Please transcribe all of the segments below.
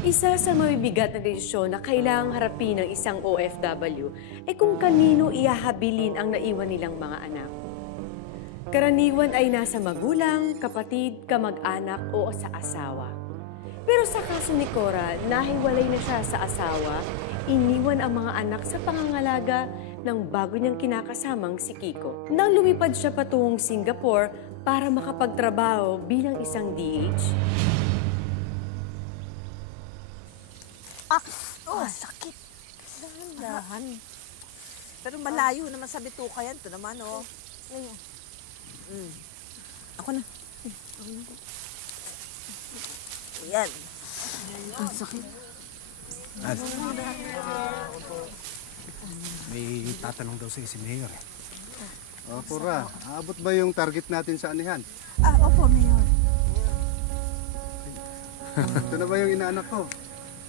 Isa sa mabibigat na desisyon na kailangang harapin ng isang OFW ay kung kanino ihahabilin ang naiwan nilang mga anak. Karaniwan ay nasa magulang, kapatid, kamag-anak o sa asawa. Pero sa kaso ni Cora, nahiwalay na siya sa asawa, iniwan ang mga anak sa pangangalaga ng bago niyang kinakasamang si Kiko. Nang lumipad siya patungong Singapore para makapagtrabaho bilang isang DH, sakit. Dahan. Pero malayo naman sa bituka yan. Ito naman, oh. Ako na. Yan. Ang sakit. May tatanong daw sa'yo si Mayor. Cora, aabot ba yung target natin sa anihan? Opo, Mayor. Ito na ba yung inaanak ko?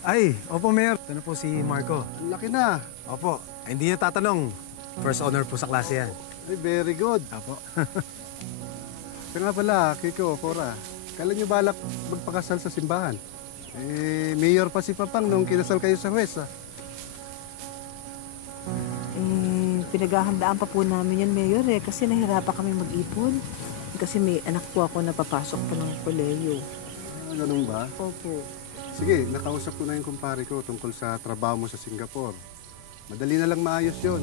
Ay, opo, Mayor. Ito na po si Marco. Laki na. Opo. Ay, hindi niya tatanong. First honor po sa klase yan. Ay, very good. Opo. Kaya nga pala, Kiko, Cora, kailan niyo balak magpakasal sa simbahan? Mayor pa si Papang nung kinasal kayo sa West, Pinaghahandaan pa po namin yan, Mayor, kasi nahirapan kami mag-ipon. Kasi may anak po ako na papasok pa ng kolehiyo. Ganun ba? Opo. Sige, nakausap ko na yung kumpare ko tungkol sa trabaho mo sa Singapore. Madali na lang maayos yon.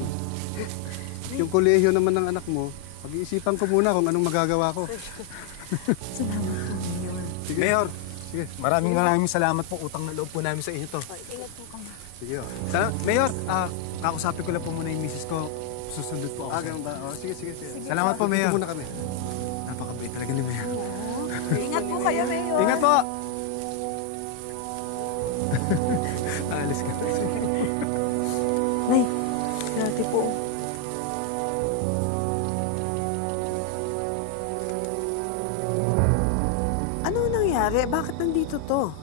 Yung kolehiyo naman ng anak mo, pag-iisipan ko muna kung anong magagawa ko. Salamat po, Mayor. Sige. Mayor, sige. maraming salamat po. Utang na loob po namin sa inyo to. Ingat po kami. Sige, Mayor, kakusapin ko lang po muna yung misis ko. Susundot po ako. ganun ba? Sige. Salamat po, Mayor. Dito muna kami. Napakabait talaga ni Mayor. Ingat po kayo, Mayor. Ingat po! Aalis ka. Nay, dati po. Ano nangyari? Bakit nandito to?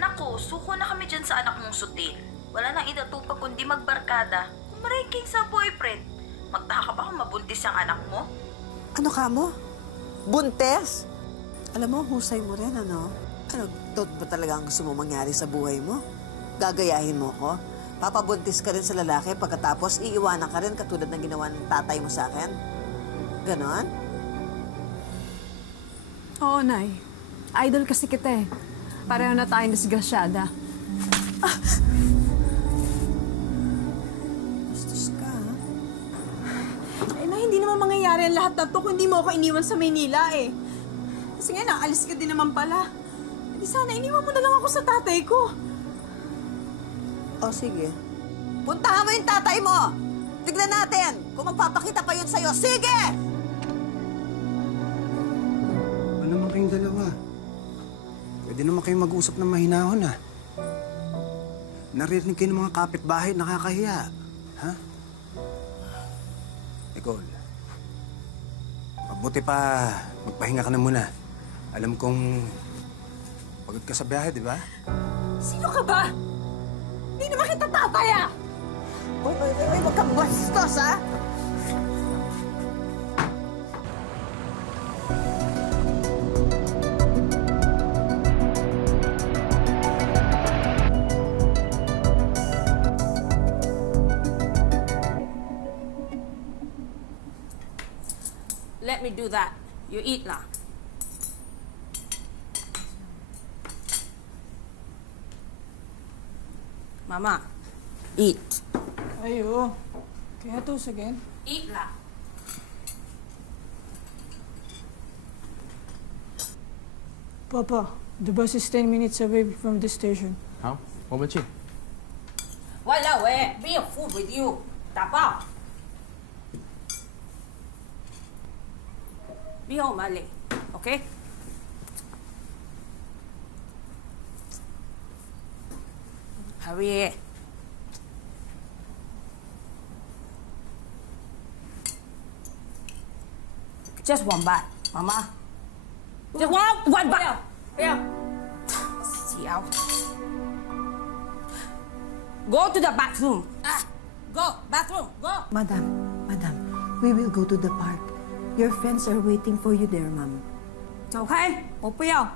Naku, suko na kami dyan sa anak mong sutil. Wala nang itatupag kundi magbarkada. Kung maranking sa boyfriend, magtaka ka ba kung mabuntis ang anak mo? Ano ka mo? Buntes? Alam mo, husay mo rin, ano? Ano, tot ba talaga ang gusto mo mangyari sa buhay mo? Gagayahin mo ko? Papabuntis ka rin sa lalaki pagkatapos iiwanan ka rin katulad ng ginawa ng tatay mo sa akin? Ganon? Oo, Nay. Idol kasi kita eh. Pareho na tayong disgrasyada. Bastos ka, ha? Na hindi naman mangyayari ang lahat na to kung hindi mo ako iniwan sa Maynila eh. Kasi nga, naalis ka din naman pala. Hindi sana, iniwan mo na lang ako sa tatay ko. O, sige. Puntahan mo yung tatay mo! Tignan natin kung magpapakita pa yun sa'yo. Sige! Ano naman kayong dalawa? Pwede naman kayong mag-usap ng mahinahon, ha? Narinig kayo ng mga kapitbahay, nakakahiya. Ha? Nicole, mabuti pa magpahinga ka na muna. Alam kong pagod ka sa biyahe, di ba? Sino ka ba? Hindi naman kita tatay ah! Uy, huwag kang bastos, ha? Let me do that. You eat na. Mama, eat. Ayo. Kaya to again? Eat na. Papa, the bus is 10 minutes away from the station. 好，我们去。 Wala, we. Be a food with you. Tapa. Be home early. Okay? Hurry. Just one bite, Mama. Just one bite. Yeah. Siao. Go to the bathroom. Go, bathroom, go. Madam, we will go to the park. Your friends are waiting for you there, ma'am. 走开，我不要。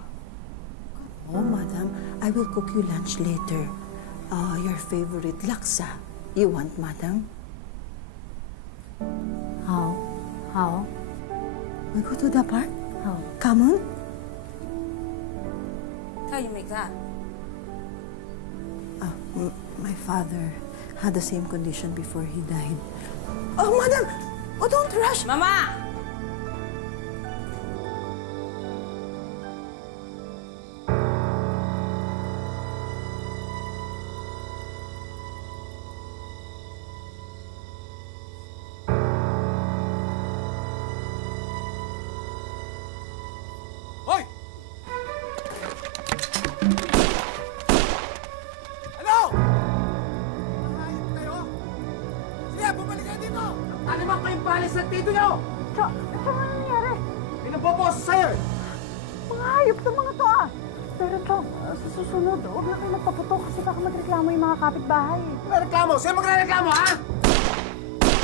Oh, madam, I will cook you lunch later. Your favorite laksa. You want, madam? How? We go to the park? How? Come on. 他有没看？ My father had the same condition before he died. Oh, madam! Oh, don't rush! 妈妈。 Hoy! Ano? Ayun kayo? Sige, bumalik kayo dito! Taliman kayong balis ng tito nyo! Saan nga nangyari? Pinaboboso sa'yo! Mga hayop na mga to ah! Pero Chong, sa susunod, huwag na kayo magpaputok kasi baka magreklamo yung mga kapitbahay. Magreklamo? Sino magreklamo, ha?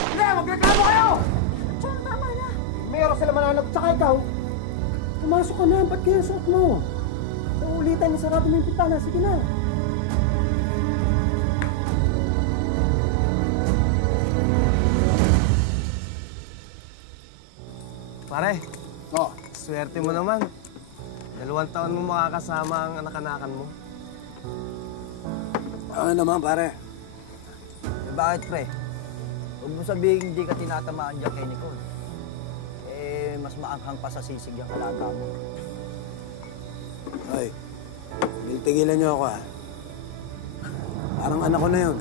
Hindi, magreklamo kayo! Chong, tama na! Meron sila mananag, tsaka ikaw. Pumasok ka na, ba't kaya suot mo? Sa ulitan, sarado mo yung pitana, sige na. Pare, Oh, swerte mo naman. 2 taon mo makakasama ang anak-anakan mo. ano naman, pare? Eh, bakit, pre? Huwag mo sabihin hindi ka tinatamaan dyan kay Nicole. Eh, mas maanghang pa sa sisig yung alaga mo. Hoy, tigilan niyo ako, ha? Parang anak ko na yun.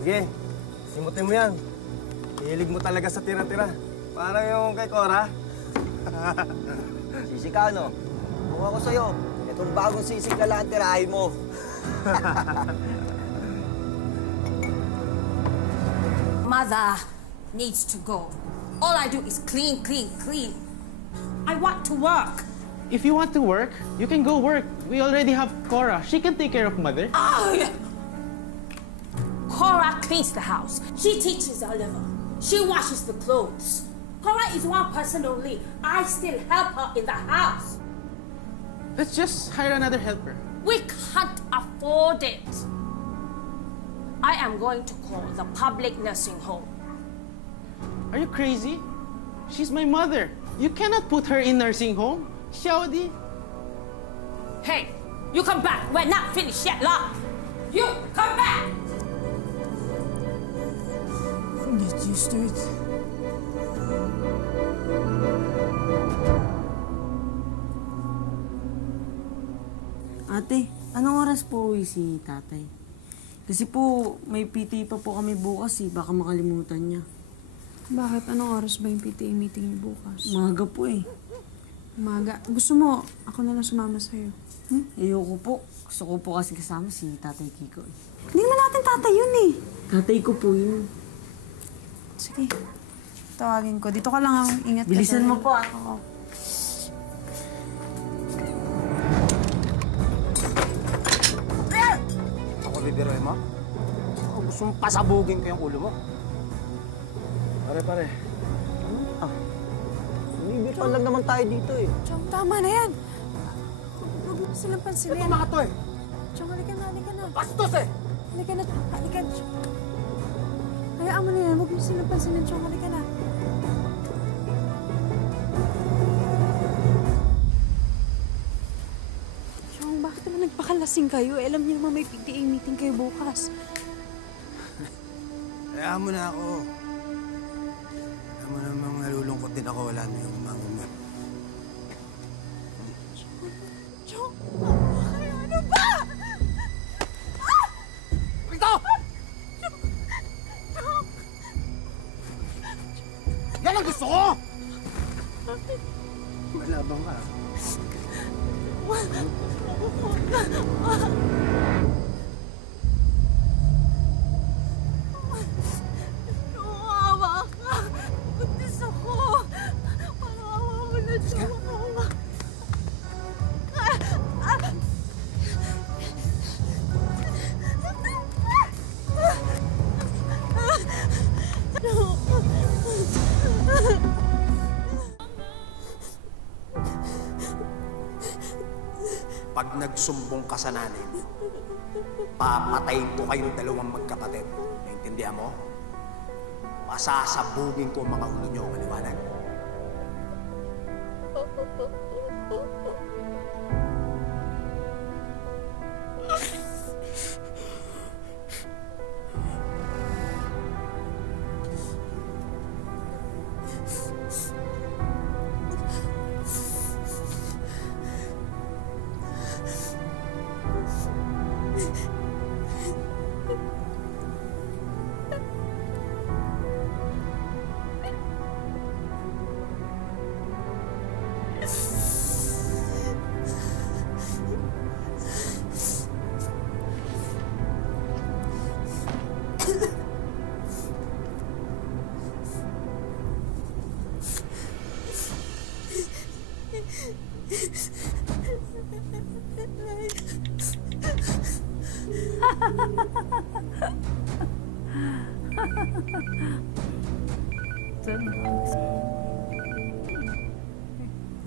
Sige, simutin mo yan. Hilig mo talaga sa tira-tira. Parang yung kay Cora. Sisikano, kung ako sa'yo, itong bagong sisig na lang ang tirahin mo. Mother needs to go. All I do is clean, clean, clean. I want to work. If you want to work, you can go work. We already have Cora. She can take care of mother. Oh, yeah. Cora cleans the house. She teaches Oliver. She washes the clothes. Cora is one person only. I still help her in the house. Let's just hire another helper. We can't afford it. I am going to call the public nursing home. Are you crazy? She's my mother. You cannot put her in nursing home. Xiaodi. Hey, you come back. We're not finished yet, lah. You come back. Get used to it. Ate, anong oras po uwi si tatay? Kasi po, may PT pa po kami bukas eh. Baka makalimutan niya. Bakit? Anong oras ba yung PTA meeting niyo bukas? Umaga po eh. Umaga. Gusto mo, ako na lang sumama sa'yo. Ayoko po. Gusto ko po kasi kasama si Tatay Kiko eh. Hindi naman natin tatay yun eh. Tatay ko po yun. Sige. Tawagin ko. Dito ka lang. Ingat ka. Bilisan mo po Oo. Ako bibiroy mo? Ako gusto mong pasabugin ko yung ulo mo. Pare. Bibituan lang naman tayo dito eh. Chong, tama na yan. Huwag mo silang pansinin. Ito mga to eh. Chong, halika na, halika na. Bastos eh! Halika na, halika na. Chong. Hayaan mo na yan. Huwag mo silang pansinin. Chong, halika na. Chong, bakit naman nagpakalasing kayo? Eh, alam niyo naman may PTA meeting kayo bukas. Hayaan mo na ako. Alam mo namang nalulungkot din ako. Wala na yung mga umap. Chong, ano ba? Ito! Yan ang gusto ko! Malabang ka. Awa ka. Buntis ako. Parang nagsumbong ka sa nanay mo, papatayin ko kayong dalawang magkapatid. Naintindihan mo? Pasasabugin ko ang mga ulo niyo, maliwanag.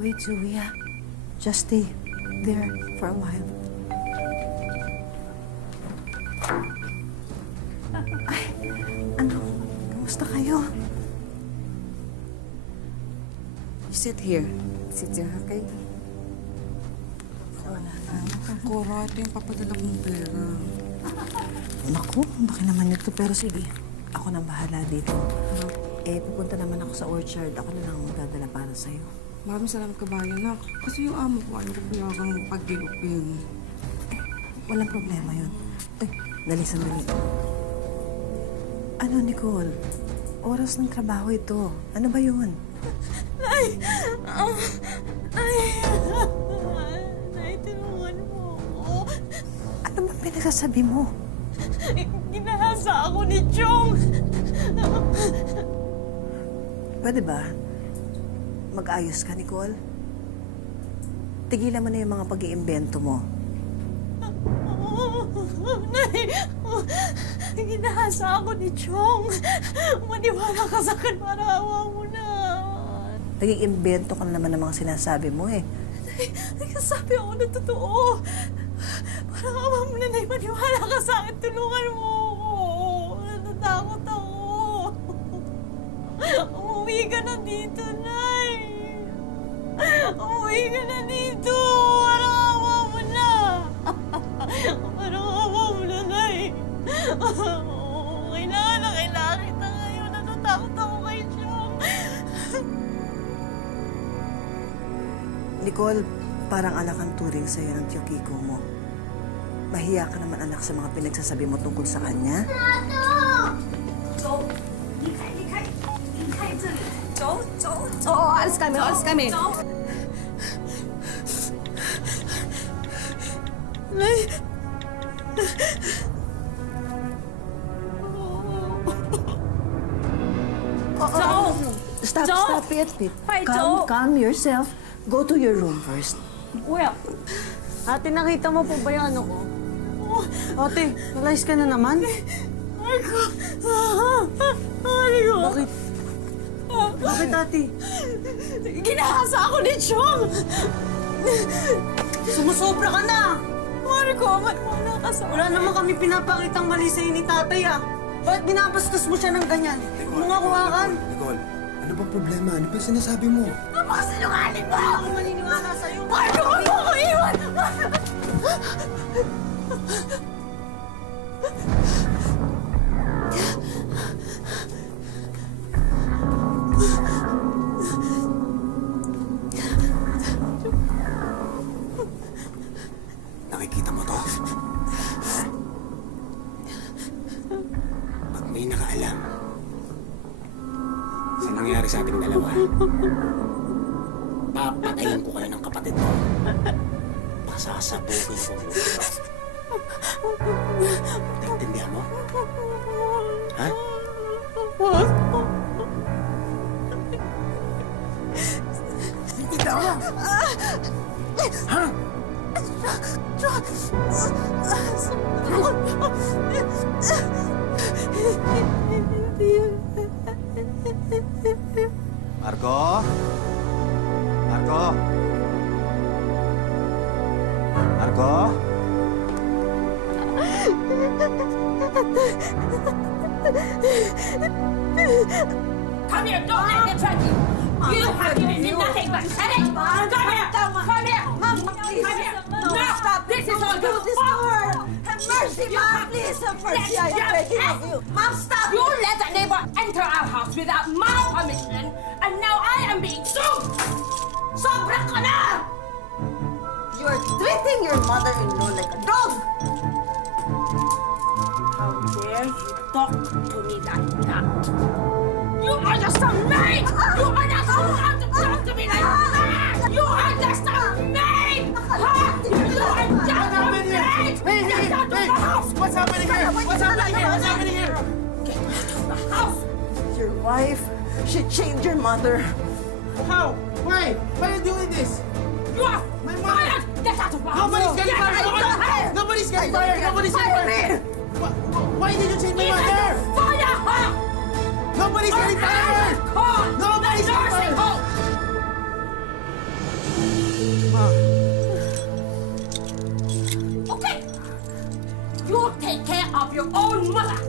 Wait, Julia. Just stay there for a while. Ay, ano? Kamusta kayo? You sit here. Sit here, okay? Wala na. Cora, ito yung papadala kong pera. Naku, laki naman ito. Pero sige, ako nang bahala dito. Pupunta naman ako sa orchard. Ako na lang magdadala para sa'yo. Maraming salamat kabayan, nak. Kasi yung amo ko, ayaw ko biyagang pag-gilupin. Walang problema yun. Dali, sandali. Ano, Nicole? Oras ng trabaho ito. Ano ba yun? Nay! Nay, tulungan mo ako. Ano ba pinagsasabi mo? Ginahasa ako ni Chong! Pwede ba? Mag-ayos ka, Nicole? Tigilan mo na yung mga pag-iimbento mo. Nay! Ginahasa ako ni Chong! Maniwala ka sa akin para awa mo na! Nag-iimbento ka na naman ng mga sinasabi mo eh. Nagsasabi ako na totoo! Parang awa mo na, Nay! Maniwala ka sa akin! Tulungan mo ako! Natatakot ako! Umuwi ka na dito, Nay! Umuwi ka na dito! Parang awa mo na! Parang awa mo na, Nay! Kailangan na kailangan kita ngayon. Natatakot ako kay Chong. Nicole, parang anak ang turing sa'yo ng tiyo Kiko mo. Mahiya ka naman, anak, sa mga pinagsasabi mo tungkol sa kanya. Joe! 走，alis kami. Nay! Stop it. Calm yourself. Go to your room first. Kuya, ate, nakita mo po ba yung ano ko? Ate, nalayas ka na naman? Marco! Bakit? Bakit, ate? Ginahasa ako ni Chong! Sumusobra ka na! Marco, wala ka sa... Wala naman kami pinapakitang mali sa'yo ni tatay, ah. Bakit binabastos mo siya ng ganyan? Huwag mo nga kuhakan. Nicole, ano bang problema? Ano ba sinasabi mo? Napakasinungaling mo! Ako maniniwala sa'yo. Marco, huwag mo ako iwan! Nakikita mo to? Pag may nakaalam sa nangyari sa ating dalawa, papatayin ko kayo ng kapatid mo. Pasasabugin ko mo. Naintindihan mo? Ha? Nakikita mo? Ha? Marco? Marco? Marco? Come here, don't let me touch you! You have given me nothing but headache! Come here! Come here! Mom, please! Come here! No, No! stop! This is all Don't do your this to her! Have mercy, You Mom! have- Please, have mercy! Let's I am just begging of act. you! Mom, stop! You let a neighbor enter our house without my permission, and now I am being sued! Sobra ka na! You're treating your mother-in-law like a dog! How dare you talk to me like that? You are just a maid! You are not allowed to talk to me like that! You are just a maid! Huh? You are just a maid! Get out of the house! What's happening here? What's happening here? What's happening here? Get out of the house! Your wife, she changed your mother. How? Why? Why are you doing this? You are fired! Get out of my house! Nobody's getting Get out of my house! fired! Nobody's getting fired! Nobody's getting fired! Why did you change my mother? Fire her! Nobody's getting fired! Nobody's getting fired! Okay! You take care of your own mother!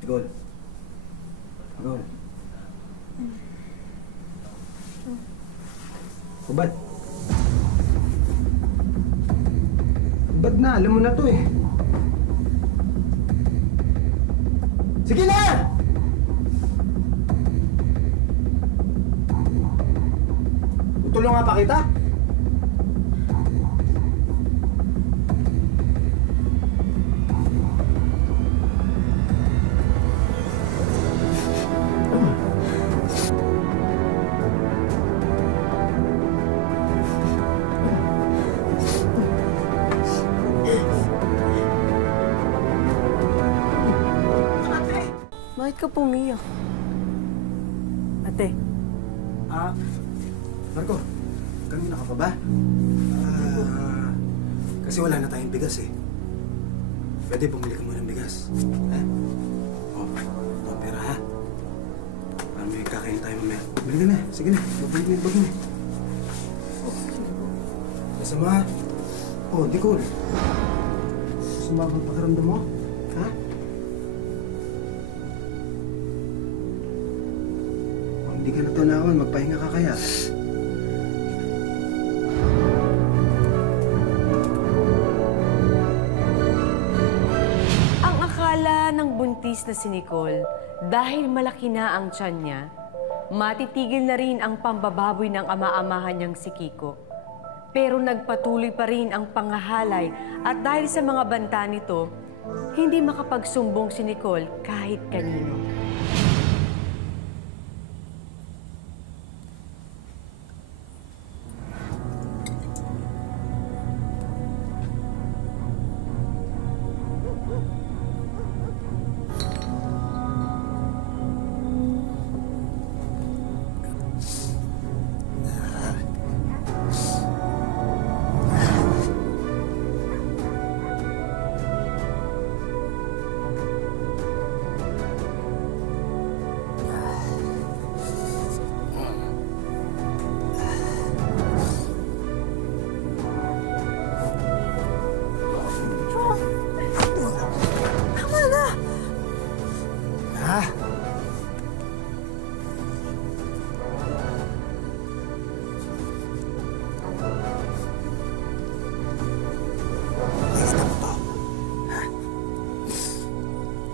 Tigol. Tigol. Hubad. Hubad na, alam mo na to eh. Sige na! Tutulungan pa kita? Bakit ka pumiyak? Ate. Marco, kanina ka pa ba? Kasi wala na tayong bigas eh. Pwede bumili ka muna ng bigas. Ha? O, pera ha? Para may kakain tayo mamaya. Bili ka na. Sige na. Babalik na yung bag mo. Kasama ha? O, di cool. Sumabang pakiramdam mo? Ha? Hindi ka natunawan, magpahinga ka kaya. Ang akala ng buntis na si Nicole, dahil malaki na ang tiyan niya, matitigil na rin ang pambababoy ng ama-amahan niyang si Kiko. Pero nagpatuloy pa rin ang pangahalay at dahil sa mga banta nito, hindi makapagsumbong si Nicole kahit kanino.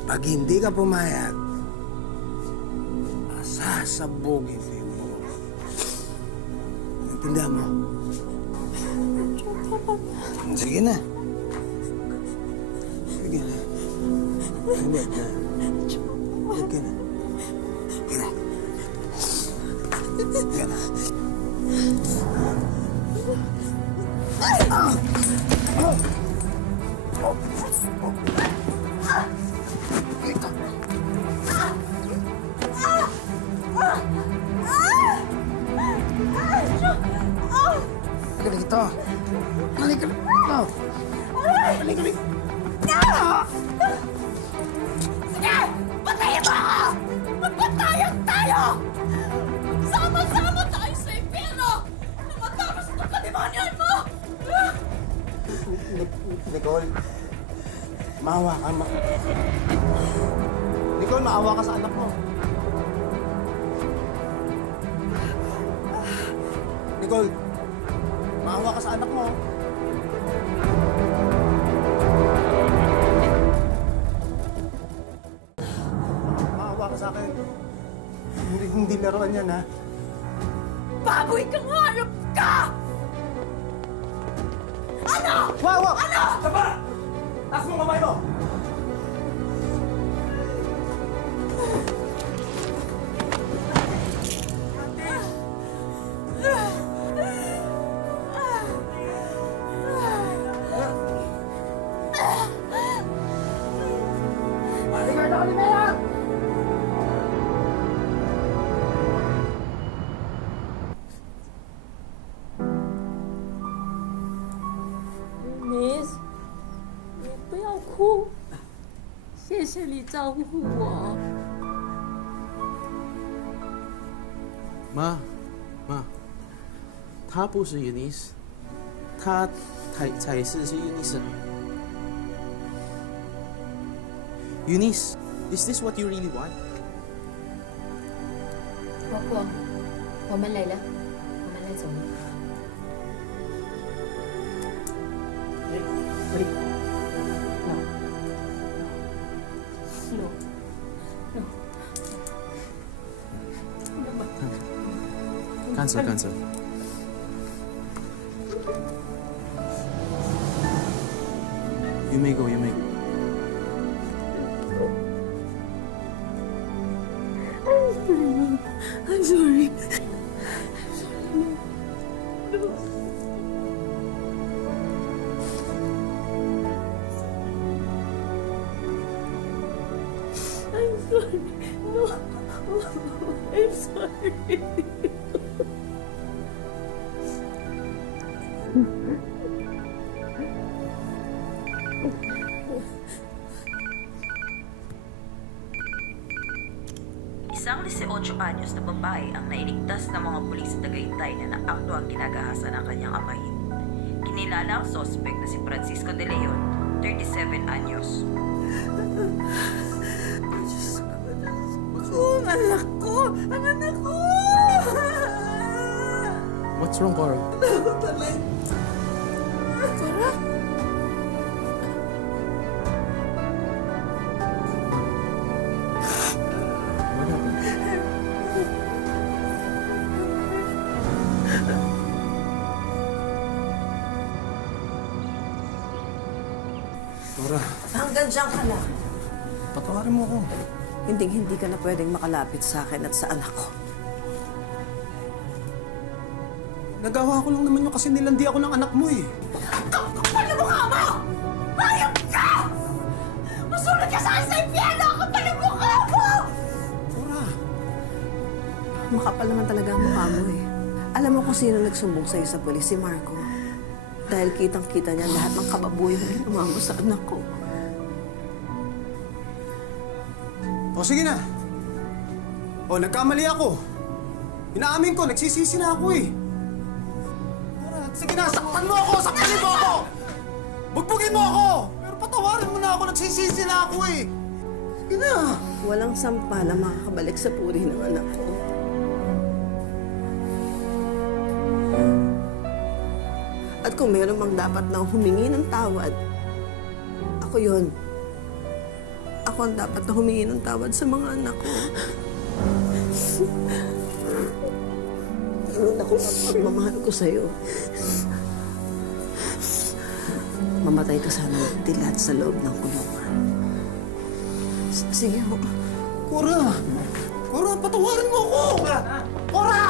Pag hindi ka pumayag, masasabugin mo. Naintindihan mo? Sige na. Sige na. Huwag na. Huwag ka na. Sige na. Sige na. dito. Halika dito. Halika dito. Sige! Patayin mo ako! Magpatayan tayo! Sama-sama tayo sa impyerno! Na matapos itong kademonyan mo! Nicole, maawa ka. Nicole, maawa ka sa anak mo. Nicole, maawa ka sa anak mo. Maawa ka sa akin. Hindi laruan yan, ha? Baboy kang hayop ka! Ano? Wow! Ano? Saba! Taas mo kamay mo! Bodyguard ako ni Mayor! Miss，你不要哭，谢谢你照顾我。妈，她不是 Eunice， 她才是 Eunice。Eunice, is this what you really want? 婆婆，我们来了，我们来走了。 Cancel. You may go. I'm sorry. I'm sorry. No. I'm sorry. Isang 18 anyos na babae ang nailigtas ng mga pulis sa Tagaytay na naakto ang ginagahasa ng kanyang amahin. Kinilala ang sospek na si Francisco De Leon, 37 anyos. Ang anak ko! Ang anak ko! What's wrong, Cora? Ako talaga. Cora? Cora, Hanggang dyan ka lang. patawarin mo ako. Hindi ka na pwedeng makalapit sa akin at sa anak ko. Nagawa ko lang naman yun kasi nilandi ako ng anak mo eh. Kapal na mukha mo! Hayop ka! Masunod ka sa akin sa impyerno! Kapal na mukha mo! Cora! Makapal naman talaga ang mukha mo eh. Alam mo kung sino nagsumbong sa'yo sa polis, si Marco. Dahil kitang-kita niya lahat ng kababuyan na ginawa mo sa anak ko. O sige na. O nagkamali ako. Inaamin ko, nagsisisi na ako eh. Cora, sige na, saktan mo ako! Saktan mo ako! Bugbugin mo ako! Pero patawarin mo na ako, nagsisisi na ako eh. Sige na. Walang sampal ang makakabalik sa puri ng anak ko. At kung meron mang dapat na humingi ng tawad, ako yun. Ako ang dapat na humingi ng tawad sa mga anak ko. Ganun ako ang pagmamahal ko sa'yo. Mamatay ka sana ng dilat sa loob ng kulungan. Sige ho. Cora! Cora, patawarin mo ako! Cora! Cora!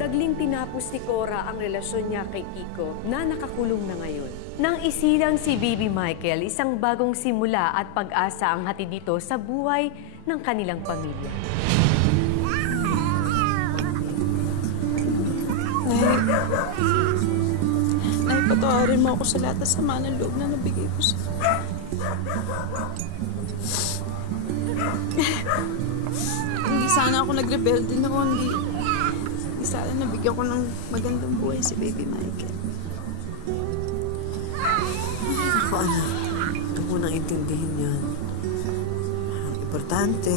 Dagling tinapos ni Cora ang relasyon niya kay Kiko na nakakulong na ngayon. Nang isilang si Baby Michael, isang bagong simula at pag-asa ang hatid dito sa buhay ng kanilang pamilya. Nay, patawarin mo ako sa lahat ng sama ng loob na nabigay ko sa... Hindi sana ako nag-rebelde na hindi sana nabigyan ko ng magandang buhay si Baby Michael. Ako, anak. Ito mo nang intindihin yan. Ang importante,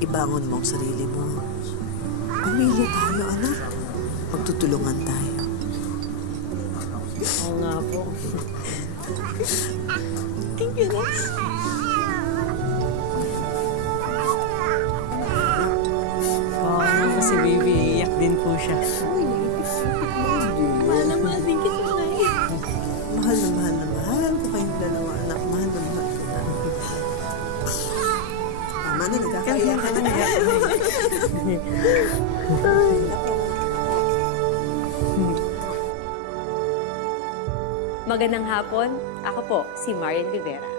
ibangon mo ang sarili mo. Pamilya tayo, anak. Magtutulungan tayo. Oo nga po. Thank you, Nas. Si baby, iyak din po siya. Mahal na mahal din kita, Nay. Mahal na mahal na mahalan ko kayong dalawa, anak. Mahal na mahal kita. Tama na, nagkakaiyak ka na. Magandang hapon. Ako po, si Marian Rivera.